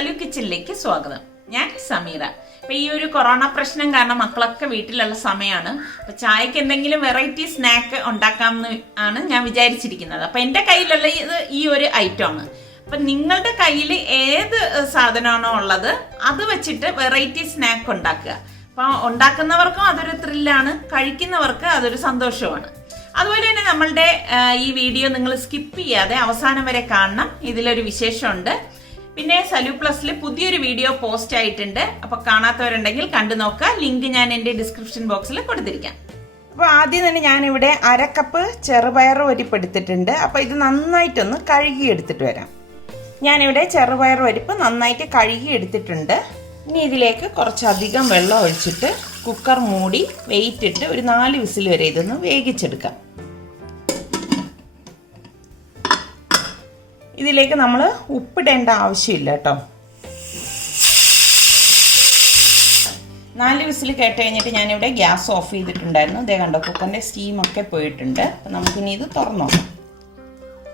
സലു കിച്ചണിലേക്ക് സ്വാഗതം. ഞാൻ സമീറ. ഇപ്പൊ ഈ ഒരു കൊറോണ പ്രശ്നം കാരണം മക്കളൊക്കെ വീട്ടിലുള്ള സമയമാണ്. അപ്പൊ ചായക്ക് എന്തെങ്കിലും വെറൈറ്റി സ്നാക്ക് ഉണ്ടാക്കാമെന്ന് ആണ് ഞാൻ വിചാരിച്ചിരിക്കുന്നത്. അപ്പൊ എന്റെ കയ്യിലുള്ള ഇത് ഈ ഒരു ഐറ്റമാണ്. അപ്പൊ നിങ്ങളുടെ കയ്യിൽ ഏത് സാധനമാണോ ഉള്ളത് അത് വെച്ചിട്ട് വെറൈറ്റി സ്നാക്ക് ഉണ്ടാക്കുക. അപ്പൊ ഉണ്ടാക്കുന്നവർക്കും അതൊരു ത്രില്ലാണ്, കഴിക്കുന്നവർക്ക് അതൊരു സന്തോഷമാണ്. അതുപോലെ തന്നെ നമ്മളുടെ ഈ വീഡിയോ നിങ്ങൾ സ്കിപ്പ് ചെയ്യാതെ അവസാനം വരെ കാണണം. ഇതിലൊരു വിശേഷമുണ്ട്. പിന്നെ സലു പ്ലസിൽ പുതിയൊരു വീഡിയോ പോസ്റ്റ് ആയിട്ടുണ്ട്. അപ്പൊ കാണാത്തവരുണ്ടെങ്കിൽ കണ്ടു നോക്കുക. ലിങ്ക് ഞാൻ എൻ്റെ ഡിസ്ക്രിപ്ഷൻ ബോക്സിൽ കൊടുത്തിരിക്കാം. അപ്പോൾ ആദ്യം തന്നെ ഞാനിവിടെ 1/2 കപ്പ് ചെറുപയർ പരിപ്പ് എടുത്തിട്ടുണ്ട്. അപ്പോൾ ഇത് നന്നായിട്ടൊന്ന് കഴുകി എടുത്തിട്ട് വരാം. ഞാനിവിടെ ചെറുപയർ പരിപ്പ് നന്നായിട്ട് കഴുകി എടുത്തിട്ടുണ്ട്. ഇനി ഇതിലേക്ക് കുറച്ചധികം വെള്ളം ഒഴിച്ചിട്ട് കുക്കർ മൂടി വെയിറ്റ് ഇട്ട് ഒരു 4 വിസിൽ വരെ ഇതൊന്ന് വേവിച്ചെടുക്കാം. ഇതിലേക്ക് നമ്മൾ ഉപ്പിടേണ്ട ആവശ്യമില്ല കേട്ടോ. 4 വിസിൽ കേട്ട് കഴിഞ്ഞിട്ട് ഞാനിവിടെ ഗ്യാസ് ഓഫ് ചെയ്തിട്ടുണ്ടായിരുന്നു. ഇതേ കണ്ടോ, കുക്കറിൻ്റെ സ്റ്റീമൊക്കെ പോയിട്ടുണ്ട്. അപ്പം നമുക്കിനി ഇത് തുറന്നു നോക്കാം.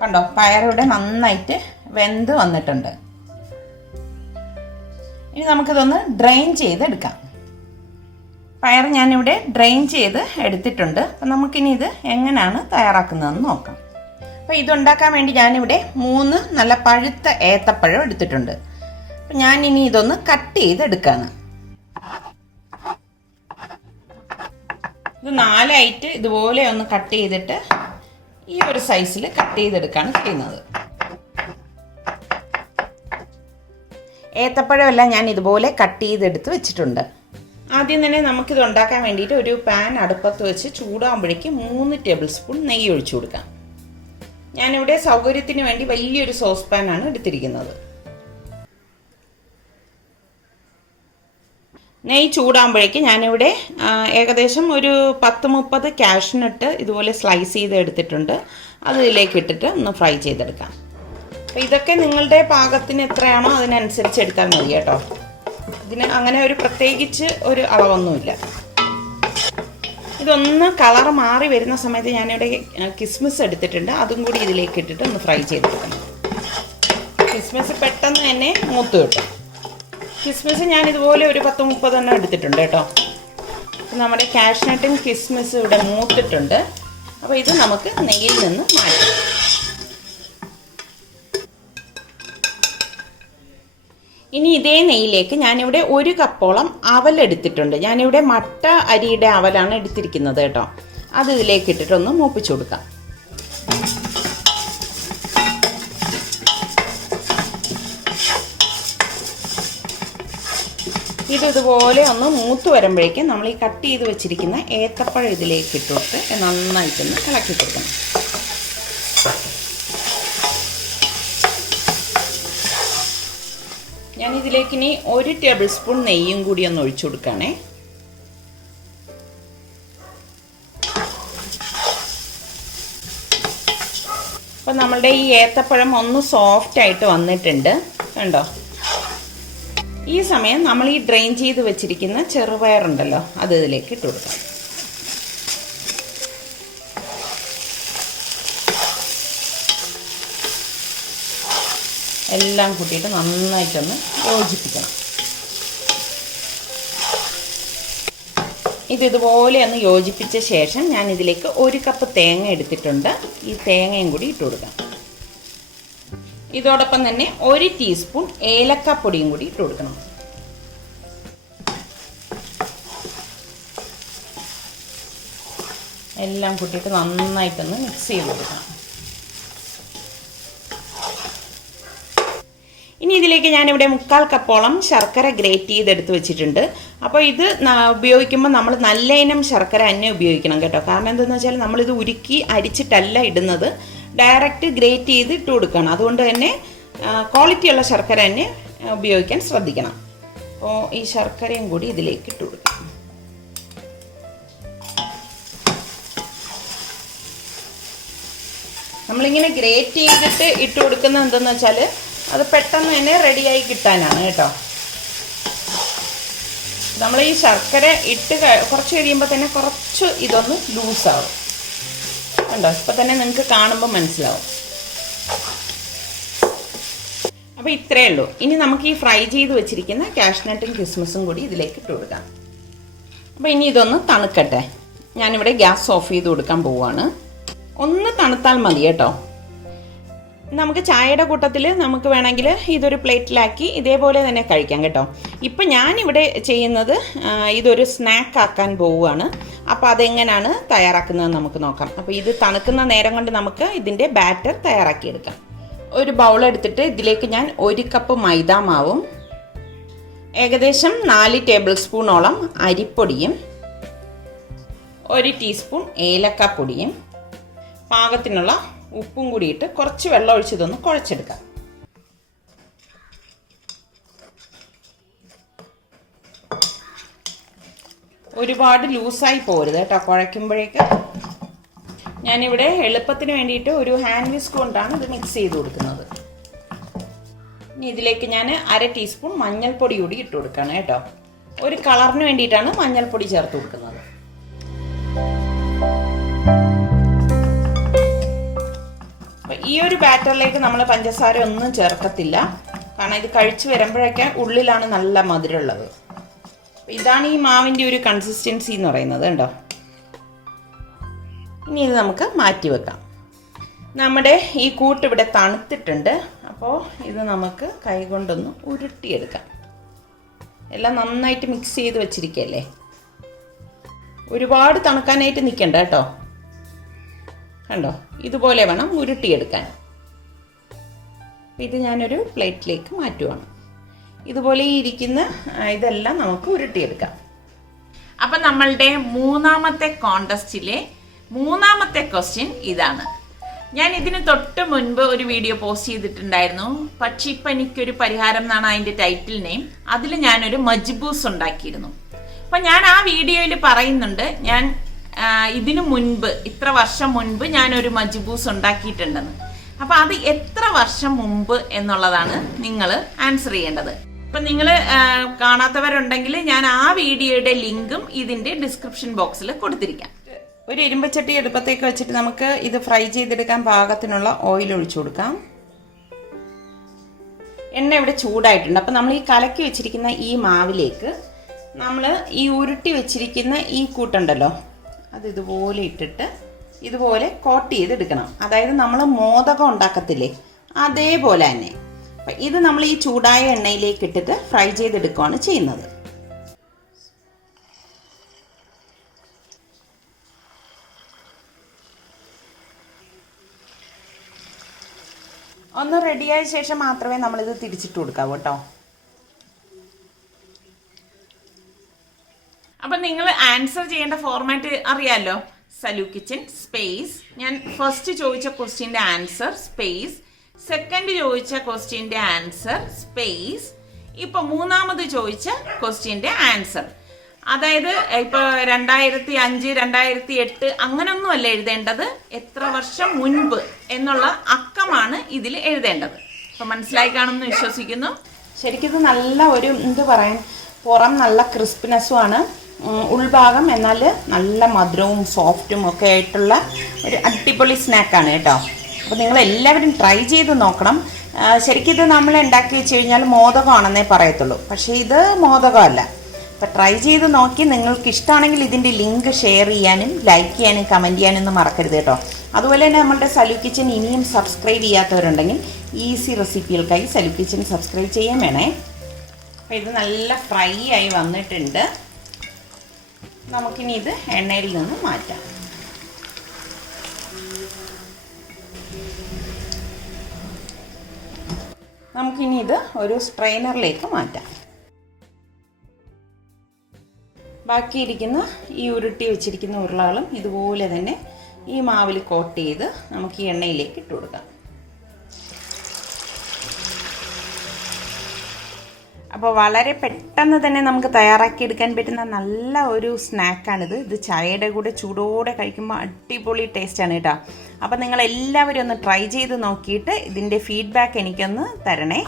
കണ്ടോ, പയറിവിടെ നന്നായിട്ട് വെന്ത് വന്നിട്ടുണ്ട്. ഇനി നമുക്കിതൊന്ന് ഡ്രെയിൻ ചെയ്തെടുക്കാം. പയർ ഞാനിവിടെ ഡ്രെയിൻ ചെയ്ത് എടുത്തിട്ടുണ്ട്. അപ്പം നമുക്കിനി ഇത് എങ്ങനെയാണ് തയ്യാറാക്കുന്നതെന്ന് നോക്കാം. അപ്പോൾ ഇതുണ്ടാക്കാൻ വേണ്ടി ഞാനിവിടെ 3 നല്ല പഴുത്ത ഏത്തപ്പഴം എടുത്തിട്ടുണ്ട്. അപ്പം ഞാനിനി ഇതൊന്ന് കട്ട് ചെയ്തെടുക്കുകയാണ്. ഇത് 4 ഇതുപോലെ ഒന്ന് കട്ട് ചെയ്തിട്ട് ഈ ഒരു സൈസിൽ കട്ട് ചെയ്തെടുക്കുകയാണ് ചെയ്യുന്നത്. ഏത്തപ്പഴമെല്ലാം ഞാൻ ഇതുപോലെ കട്ട് ചെയ്തെടുത്ത് വെച്ചിട്ടുണ്ട്. ആദ്യം തന്നെ നമുക്കിത് ഉണ്ടാക്കാൻ വേണ്ടിയിട്ട് ഒരു പാൻ അടുപ്പത്ത് വെച്ച് ചൂടാകുമ്പോഴേക്ക് 3 ടേബിൾ സ്പൂൺ നെയ്യ് ഒഴിച്ചു കൊടുക്കാം. ഞാനിവിടെ സൗകര്യത്തിന് വേണ്ടി വലിയൊരു സോസ് പാനാണ് എടുത്തിരിക്കുന്നത്. നെയ്യ് ചൂടാകുമ്പോഴേക്ക് ഞാനിവിടെ ഏകദേശം ഒരു 10-30 കാഷ്നട്ട് ഇതുപോലെ സ്ലൈസ് ചെയ്ത് എടുത്തിട്ടുണ്ട്. അത് ഇതിലേക്ക് ഇട്ടിട്ട് ഒന്ന് ഫ്രൈ ചെയ്തെടുക്കാം. അപ്പോൾ ഇതൊക്കെ നിങ്ങളുടെ പാകത്തിന് എത്രയാണോ അതിനനുസരിച്ച് എടുത്താൽ മതി കേട്ടോ. ഇതിന് അങ്ങനെ ഒരു പ്രത്യേകിച്ച് ഒരു അളവൊന്നുമില്ല. ഇതൊന്ന് കളർ മാറി വരുന്ന സമയത്ത് ഞാനിവിടെ കിസ്മിസ് എടുത്തിട്ടുണ്ട്. അതും കൂടി ഇതിലേക്ക് ഇട്ടിട്ട് ഒന്ന് ഫ്രൈ ചെയ്തെടുക്കണം. കിസ്മിസ് പെട്ടെന്ന് തന്നെ മൂത്ത് കിട്ടും. കിസ്മിസ് ഞാൻ ഇതുപോലെ ഒരു 10-30 എണ്ണം എടുത്തിട്ടുണ്ട് കേട്ടോ. നമ്മുടെ കാഷ്നട്ടും കിസ്മിസും ഇവിടെ മൂത്തിട്ടുണ്ട്. അപ്പോൾ ഇത് നമുക്ക് നെയ്യിൽ നിന്ന് മാറ്റാം. ഇനി ഇതേ നെയ്യിലേക്ക് ഞാനിവിടെ 1 കപ്പോളം അവൽ എടുത്തിട്ടുണ്ട്. ഞാനിവിടെ മട്ട അരിയുടെ അവലാണ് എടുത്തിരിക്കുന്നത് കേട്ടോ. അത് ഇതിലേക്ക് ഇട്ടിട്ടൊന്ന് മൂപ്പിച്ചു കൊടുക്കാം. ഇതുപോലെ ഒന്ന് മൂത്ത് വരുമ്പോഴേക്കും നമ്മൾ ഈ കട്ട് ചെയ്ത് വെച്ചിരിക്കുന്ന ഏത്തപ്പഴം ഇതിലേക്ക് ഇട്ടിട്ട് നന്നായിട്ടൊന്ന് ഇളക്കി കൊടുക്കണം. ഞാനിതിലേക്ക് ഇനി 1 ടേബിൾ സ്പൂൺ നെയ്യും കൂടി ഒന്ന് ഒഴിച്ചു കൊടുക്കുകയാണേ. അപ്പം നമ്മളുടെ ഈ ഏത്തപ്പഴം ഒന്ന് സോഫ്റ്റ് ആയിട്ട് വന്നിട്ടുണ്ട് കണ്ടോ. ഈ സമയം നമ്മൾ ഈ ഡ്രെയിൻ ചെയ്ത് വെച്ചിരിക്കുന്ന ചെറുപയറുണ്ടല്ലോ അത് ഇതിലേക്ക് ഇട്ട് കൊടുക്കാം. എല്ലാം കൂട്ടിയിട്ട് നന്നായിട്ടൊന്ന് യോജിപ്പിക്കണം. ഇതുപോലെ ഒന്ന് യോജിപ്പിച്ച ശേഷം ഞാൻ ഇതിലേക്ക് 1 കപ്പ് തേങ്ങ എടുത്തിട്ടുണ്ട്. ഈ തേങ്ങയും കൂടി ഇട്ട് കൊടുക്കാം. ഇതോടൊപ്പം തന്നെ 1 ടീസ്പൂൺ ഏലക്കപ്പൊടിയും കൂടി ഇട്ട് കൊടുക്കണം. എല്ലാം കൂട്ടിയിട്ട് നന്നായിട്ടൊന്ന് മിക്സ് ചെയ്ത് കൊടുക്കണം. ഇനി ഇതിലേക്ക് ഞാനിവിടെ 1/4 കപ്പോളം ശർക്കര ഗ്രേറ്റ് ചെയ്തെടുത്ത് വെച്ചിട്ടുണ്ട്. അപ്പോൾ ഇത് ഉപയോഗിക്കുമ്പോൾ നമ്മൾ നല്ല ഇനം ശർക്കര തന്നെ ഉപയോഗിക്കണം കേട്ടോ. കാരണം എന്താണെന്ന് വെച്ചാൽ നമ്മളിത് ഉരുക്കി അരിച്ചിട്ടല്ല ഇടുന്നത്, ഡയറക്റ്റ് ഗ്രേറ്റ് ചെയ്ത് ഇട്ട് കൊടുക്കണം. അതുകൊണ്ട് തന്നെ ക്വാളിറ്റിയുള്ള ശർക്കര തന്നെ ഉപയോഗിക്കാൻ ശ്രദ്ധിക്കണം. അപ്പോൾ ഈ ശർക്കരയും കൂടി ഇതിലേക്ക് ഇട്ട് കൊടുക്കാം. നമ്മളിങ്ങനെ ഗ്രേറ്റ് ചെയ്തിട്ട് ഇട്ട് കൊടുക്കുന്നത് എന്താണെന്ന് വെച്ചാൽ അത് പെട്ടെന്ന് തന്നെ റെഡിയായി കിട്ടാനാണ് കേട്ടോ. നമ്മൾ ഈ ശർക്കര ഇട്ട് കുറച്ച് കഴിയുമ്പോൾ തന്നെ കുറച്ച് ഇതൊന്ന് ലൂസാവും കണ്ടോ. ഇപ്പം തന്നെ നിങ്ങൾക്ക് കാണുമ്പോൾ മനസ്സിലാവും. അപ്പോൾ ഇത്രയേ ഉള്ളൂ. ഇനി നമുക്ക് ഈ ഫ്രൈ ചെയ്ത് വെച്ചിരിക്കുന്ന കാഷ്നട്ടും കിസ്മിസും കൂടി ഇതിലേക്ക് ഇട്ട് കൊടുക്കാം. അപ്പോൾ ഇനി ഇതൊന്ന് തണുക്കട്ടെ. ഞാനിവിടെ ഗ്യാസ് ഓഫ് ചെയ്ത് കൊടുക്കാൻ പോവുകയാണ്. ഒന്ന് തണുത്താൽ മതി കേട്ടോ. നമുക്ക് ചായയുടെ കൂട്ടത്തിൽ നമുക്ക് വേണമെങ്കിൽ ഇതൊരു പ്ലേറ്റിലാക്കി ഇതേപോലെ തന്നെ കഴിക്കാം കേട്ടോ. ഇപ്പം ഞാനിവിടെ ചെയ്യുന്നത് ഇതൊരു സ്നാക്ക് ആക്കാൻ പോവുകയാണ്. അപ്പോൾ അതെങ്ങനെയാണ് തയ്യാറാക്കുന്നതെന്ന് നമുക്ക് നോക്കാം. അപ്പോൾ ഇത് തണുക്കുന്ന നേരം കൊണ്ട് നമുക്ക് ഇതിൻ്റെ ബാറ്റർ തയ്യാറാക്കിയെടുക്കാം. ഒരു ബൗൾ എടുത്തിട്ട് ഇതിലേക്ക് ഞാൻ 1 കപ്പ് മൈദാ മാവും ഏകദേശം 4 ടേബിൾ സ്പൂണോളം അരിപ്പൊടിയും 1 ടീസ്പൂൺ ഏലക്കാപ്പൊടിയും പാകത്തിനുള്ള ഉപ്പും കൂടിയിട്ട് കുറച്ച് വെള്ളം ഒഴിച്ചതൊന്ന് കുഴച്ചെടുക്കാം. ഒരുപാട് ലൂസായി പോരുത് കേട്ടോ കുഴയ്ക്കുമ്പോഴേക്ക്. ഞാനിവിടെ എളുപ്പത്തിന് വേണ്ടിയിട്ട് ഒരു ഹാൻഡ് വിസ്ക് കൊണ്ടാണ് ഇത് മിക്സ് ചെയ്ത് കൊടുക്കുന്നത്. ഇനി ഇതിലേക്ക് ഞാൻ 1/2 ടീസ്പൂൺ മഞ്ഞൾപ്പൊടി കൂടി ഇട്ട് കൊടുക്കുകയാണ് കേട്ടോ. ഒരു കളറിന് വേണ്ടിയിട്ടാണ് മഞ്ഞൾപ്പൊടി ചേർത്ത് കൊടുക്കുന്നത്. ഈ ഒരു ബാറ്ററിലേക്ക് നമ്മൾ പഞ്ചസാര ഒന്നും ചേർക്കത്തില്ല, കാരണം ഇത് കഴിച്ച് വരുമ്പോഴൊക്കെ ഉള്ളിലാണ് നല്ല മധുരമുള്ളത്. ഇതാണ് ഈ മാവിൻ്റെ ഒരു കൺസിസ്റ്റൻസി എന്ന് പറയുന്നത് കേട്ടോ. ഇനി ഇത് നമുക്ക് മാറ്റി വെക്കാം. നമ്മുടെ ഈ കൂട്ട് ഇവിടെ തണുത്തിട്ടുണ്ട്. അപ്പോൾ ഇത് നമുക്ക് കൈ കൊണ്ടൊന്ന് ഉരുട്ടിയെടുക്കാം. എല്ലാം നന്നായിട്ട് മിക്സ് ചെയ്ത് വെച്ചിരിക്കുകയല്ലേ. ഒരുപാട് തണുക്കാനായിട്ട് നിൽക്കണ്ട കേട്ടോ. കണ്ടോ, ഇതുപോലെ വേണം ഉരുട്ടിയെടുക്കാൻ. ഇത് ഞാനൊരു പ്ലേറ്റിലേക്ക് മാറ്റുവാണ്. ഇതുപോലെ ഇരിക്കുന്ന ഇതെല്ലാം നമുക്ക് ഉരുട്ടിയെടുക്കാം. അപ്പം നമ്മളുടെ മൂന്നാമത്തെ കോണ്ടസ്റ്റിലെ മൂന്നാമത്തെ ക്വസ്റ്റ്യൻ ഇതാണ്. ഞാൻ ഇതിന് തൊട്ട് മുൻപ് ഒരു വീഡിയോ പോസ്റ്റ് ചെയ്തിട്ടുണ്ടായിരുന്നു. പക്ഷെ ഇപ്പം എനിക്കൊരു പരിഹാരം എന്നാണ് അതിൻ്റെ ടൈറ്റിൽ നെയിം. അതിൽ ഞാനൊരു മജ്ബൂസ് ഉണ്ടാക്കിയിരുന്നു. അപ്പം ഞാൻ ആ വീഡിയോയിൽ പറയുന്നുണ്ട്, ഞാൻ ഇതിനു മുൻപ് ഇത്ര വർഷം മുൻപ് ഞാനൊരു മജ്ബൂസ് ഉണ്ടാക്കിയിട്ടുണ്ടെന്ന്. അപ്പം അത് എത്ര വർഷം മുമ്പ് എന്നുള്ളതാണ് നിങ്ങൾ ആൻസർ ചെയ്യേണ്ടത്. അപ്പം നിങ്ങൾ കാണാത്തവരുണ്ടെങ്കിൽ ഞാൻ ആ വീഡിയോയുടെ ലിങ്കും ഇതിൻ്റെ ഡിസ്ക്രിപ്ഷൻ ബോക്സിൽ കൊടുത്തിരിക്കാം. ഒരു ഇരുമ്പച്ചട്ടി അടുപ്പത്തേക്ക് വെച്ചിട്ട് നമുക്ക് ഇത് ഫ്രൈ ചെയ്തെടുക്കാൻ പാകത്തിനുള്ള ഓയിൽ ഒഴിച്ചു കൊടുക്കാം. എണ്ണ ഇവിടെ ചൂടായിട്ടുണ്ട്. അപ്പം നമ്മൾ ഈ കലക്കി വെച്ചിരിക്കുന്ന ഈ മാവിലേക്ക് നമ്മൾ ഈ ഉരുട്ടി വെച്ചിരിക്കുന്ന ഈ കൂട്ടുണ്ടല്ലോ, അത് ഇതുപോലെ ഇട്ടിട്ട് ഇതുപോലെ കോട്ട് ചെയ്തെടുക്കണം. അതായത് നമ്മൾ മോദകം ഉണ്ടാക്കത്തില്ലേ, അതേപോലെ തന്നെ. അപ്പം ഇത് നമ്മൾ ഈ ചൂടായ എണ്ണയിലേക്ക് ഇട്ടിട്ട് ഫ്രൈ ചെയ്തെടുക്കുകയാണ് ചെയ്യുന്നത്. ഒന്ന് റെഡിയായ ശേഷം മാത്രമേ നമ്മളിത് തിരിച്ചിട്ട് കൊടുക്കാവൂ കേട്ടോ. അപ്പം നിങ്ങൾ ആൻസർ ചെയ്യേണ്ട ഫോർമാറ്റ് അറിയാമല്ലോ. സലു കിച്ചൻ സ്പേസ്, ഞാൻ ഫസ്റ്റ് ചോദിച്ച ക്വസ്റ്റ്യൻ്റെ ആൻസർ സ്പേസ്, സെക്കൻഡ് ചോദിച്ച ക്വസ്റ്റ്യൻ്റെ ആൻസർ സ്പേസ്, ഇപ്പൊ മൂന്നാമത് ചോദിച്ച ക്വസ്റ്റ്യൻ്റെ ആൻസർ. അതായത് ഇപ്പൊ 2005, 2008 അങ്ങനൊന്നും അല്ല എഴുതേണ്ടത്, എത്ര വർഷം മുൻപ് എന്നുള്ള അക്കമാണ് ഇതിൽ എഴുതേണ്ടത്. അപ്പൊ മനസ്സിലായി കാണുമെന്ന് വിശ്വസിക്കുന്നു. ശരിക്കും ഇത് നല്ല ഒരു എന്ത് പറയാൻ, പുറം നല്ല ക്രിസ്പിനെസ്സും ആണ്, ഉൾഭാഗം എന്നാൽ നല്ല മധുരവും സോഫ്റ്റും ഒക്കെ ആയിട്ടുള്ള ഒരു അടിപൊളി സ്നാക്കാണ് കേട്ടോ. അപ്പോൾ നിങ്ങൾ എല്ലാവരും ട്രൈ ചെയ്ത് നോക്കണം. ശരിക്കും ഇത് നമ്മൾ ഉണ്ടാക്കി വെച്ച് കഴിഞ്ഞാൽ മോദകമാണെന്നേ പറയത്തുള്ളൂ, പക്ഷേ ഇത് മോദകമല്ല. അപ്പോൾ ട്രൈ ചെയ്ത് നോക്കി നിങ്ങൾക്ക് ഇഷ്ടമാണെങ്കിൽ ഇതിൻ്റെ ലിങ്ക് ഷെയർ ചെയ്യാനും ലൈക്ക് ചെയ്യാനും കമൻറ്റ് ചെയ്യാനൊന്നും മറക്കരുത് കേട്ടോ. അതുപോലെ തന്നെ നമ്മളുടെ സലു കിച്ചൻ ഇനിയും സബ്സ്ക്രൈബ് ചെയ്യാത്തവരുണ്ടെങ്കിൽ ഈസി റെസിപ്പികൾക്കായി സലു കിച്ചൻ സബ്സ്ക്രൈബ് ചെയ്യാൻ വേണേ. അപ്പോൾ ഇത് നല്ല ഫ്രൈ ആയി വന്നിട്ടുണ്ട്. നമുക്കിനി ഇത് എണ്ണയിൽ നിന്ന് മാറ്റാം. നമുക്കിനി ഇത് ഒരു സ്ട്രെയിനറിലേക്ക് മാറ്റാം. ബാക്കിയിരിക്കുന്ന ഈ ഉരുട്ടി വെച്ചിരിക്കുന്ന ഉരുളകളും ഇതുപോലെ തന്നെ ഈ മാവിൽ കോട്ട് ചെയ്ത് നമുക്ക് ഈ എണ്ണയിലേക്ക് ഇട്ട് കൊടുക്കാം. അപ്പോൾ വളരെ പെട്ടെന്ന് തന്നെ നമുക്ക് തയ്യാറാക്കിയെടുക്കാൻ പറ്റുന്ന നല്ല ഒരു സ്നാക്കാണിത്. ഇത് ചായയുടെ കൂടെ ചൂടോടെ കഴിക്കുമ്പോൾ അടിപൊളി ടേസ്റ്റാണ് കേട്ടോ. അപ്പോൾ നിങ്ങൾ എല്ലാവരും ഒന്ന് ട്രൈ ചെയ്ത് നോക്കിയിട്ട് ഇതിൻ്റെ ഫീഡ്ബാക്ക് എനിക്കൊന്ന് തരണേ.